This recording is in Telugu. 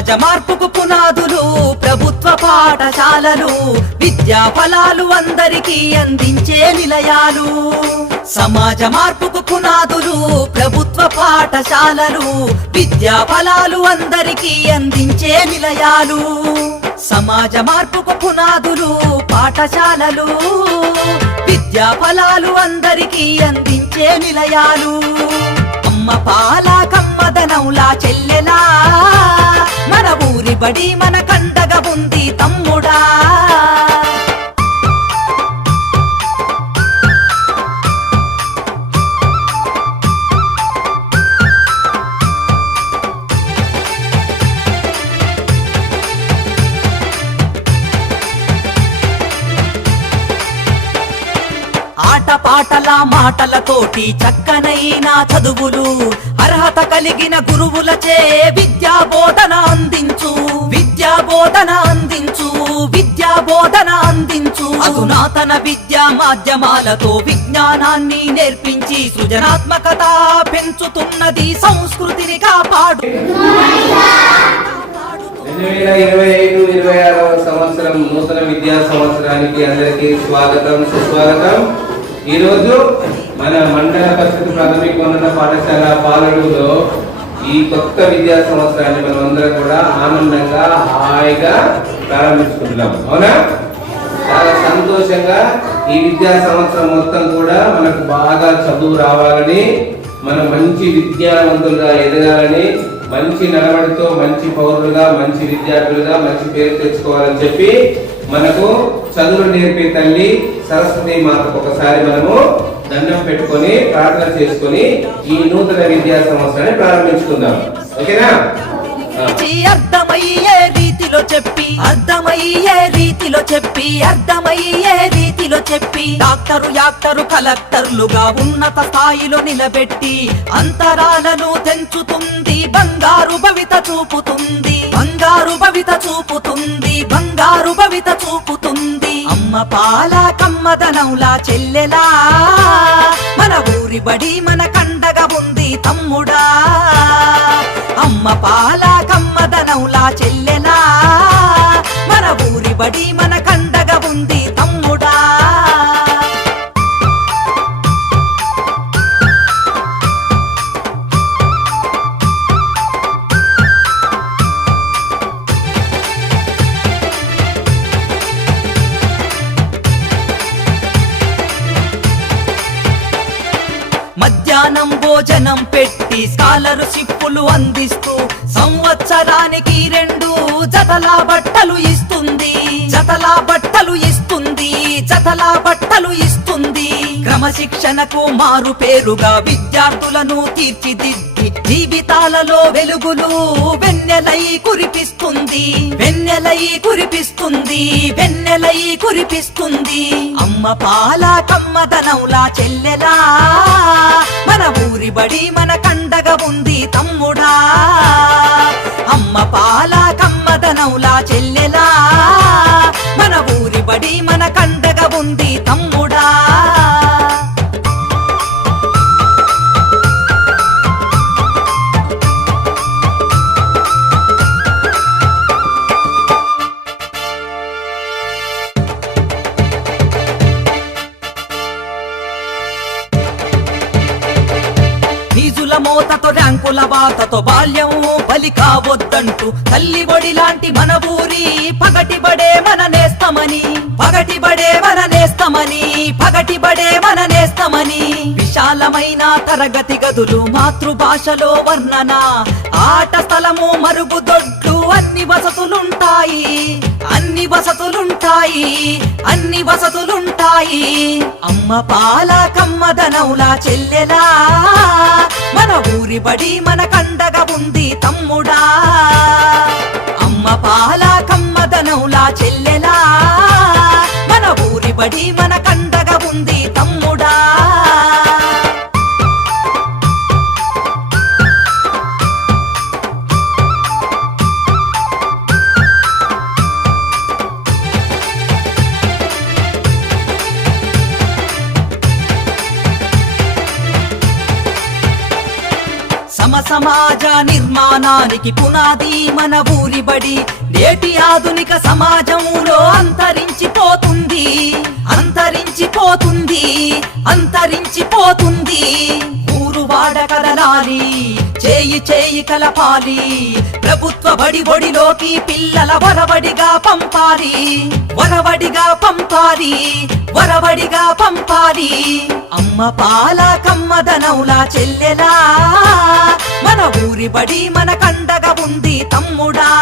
సమాజ మార్పుకు పునాదులు ప్రభుత్వ పాఠశాలలు విద్యా ఫలాలు అందరికీ అందించే నిలయాలు. సమాజ మార్పుకు పునాదులు ప్రభుత్వ పాఠశాలలు విద్యా ఫలాలు అందరికీ అందించే నిలయాలు. సమాజ మార్పుకు పునాదులు పాఠశాలలు విద్యా ఫలాలు అందరికీ అందించే నిలయాలు. అమ్మ పాల కమ్మదనంలా చెల్లెలా ఊరి మన కండగ ఉంది తమ్ముడా. ఆట మాటలతోటి చక్కనైన చదువులు అర్హత కలిగిన గురువులచే విద్యా బోధన అందించు. విద్యా బోధన అందించు విద్యా బోధన అందించు. అధునాతన విద్యా మాధ్యమాలతో విజ్ఞానాన్ని నేర్పించి సృజనాత్మకత పెంచుతున్నది సంస్కృతిని కాపాడు. రెండు వేల ఇరవై ఐదు ఇరవై ఆరవ సంవత్సరం నూతన విద్యా సంవత్సరానికి అందరికీ స్వాగతం సుస్వాగతం. ఈరోజు మన మండల పరిస్థితి ప్రాథమిక ఉన్నత పాఠశాల పాలనలో ఈ కొత్త విద్యా సంవత్సరాన్ని మనం అందరం కూడా ఆనందంగా హాయిగా ప్రారంభించుకుంటున్నాం. అవునా? చాలా సంతోషంగా ఈ విద్యా సంవత్సరం మొత్తం కూడా మనకు బాగా చదువు రావాలని మనం మంచి విద్యావంతులుగా ఎదగాలని మంచి నడవడితో మంచి పౌరులుగా మంచి విద్యార్థులుగా మంచి పేరు తెచ్చుకోవాలని చెప్పి మనకు చదువులు నేర్పే తల్లి సరస్వతి మాతకు ఒకసారి మనము దండం పెట్టుకొని ప్రార్థన చేసుకొని ఈ నూతన విద్యా సంవత్సరాన్ని ప్రారంభించుకుందాం. ఓకేనా? అర్థమయ్యే రీతిలో చెప్పి అర్థమయ్యే రీతిలో చెప్పి అర్థమయ్యే రీతిలో చెప్పి డాక్టరు యాక్టరు కలెక్టర్లుగా ఉన్నత స్థాయిలో నిలబెట్టి అంతరాలను తెంచుతుంది బంగారు భవిత చూపుతుంది బంగారు భవిత చూపుతుంది బంగారు భవిత చూపుతుంది. అమ్మ పాల కమ్మదనౌలా చెల్లెలా మన ఊరి బడి మన కండగా ఉంది తమ్ముడా. అమ్మ పాల కమ్మదనంలా చెల్లెలా మన ఊరి బడి మన కండగ ఉంది భోజనం పెట్టి స్కాలర్ షిప్పులు అందిస్తూ సంవత్సరానికి రెండు జతల బట్టలు ఇస్తుంది. జతల బట్టలు ఇస్తుంది జతల బట్టలు ఇస్తుంది. క్రమశిక్షణకు మారు పేరుగా విద్యార్థులను తీర్చిదిద్ది జీవితాలలో వెలుగులు వెన్నెలై కురిపిస్తుంది. వెన్నెలై కురిపిస్తుంది వెన్నెలై కురిపిస్తుంది. అమ్మ పాల కమ్మదనంలా చెల్లెలా నిలబడి మన కండగా ఉంది తమ్ముడా. అమ్మ పాల కమ్మదనౌలా చెల్లెలా. మన ఊరి బడి మన కండగా ఉంది తమ్ముడా. మోతతో బాతతో బాల్యం బలి కావద్దంటూ తల్లి బడి లాంటి మన ఊరి పగటి బడే మన నేస్తమని పగటి బడే మన నేస్తమని పగటి బడే మన నేస్తమని. విశాలమైన తరగతి గదులు మాతృభాషలో వర్ణన ఆట స్థలము మరుగుదొడ్లు అన్ని వసతులుంటాయి అన్ని వసతులుంటాయి అన్ని వసతులుంటాయి. అమ్మ పాల కమ్మదనవులా చెల్లెలా మన ఊరి బడి మన కండగా ఉంది తమ్ముడా. అమ్మ పాల సమాజ నిర్మాణానికి పునాది మన ఊరి బడి నేటి ఆధునిక సమాజంలో అంతరించిపోతుంది. అంతరించిపోతుంది. అంతరించిపోతుంది. ఊరు వాడ కదలాలి చేయి చేయి కలపాలి. ప్రభుత్వ బడి ఒడిలోకి పిల్లల వరవడిగా పంపాలి. వరవడిగా పంపాలి. వరవడిగా పంపాలి. అమ్మ పాల కమ్మదనౌలా చెల్లెలా. మన ఊరి బడి మన కండగా ఉంది తమ్ముడా.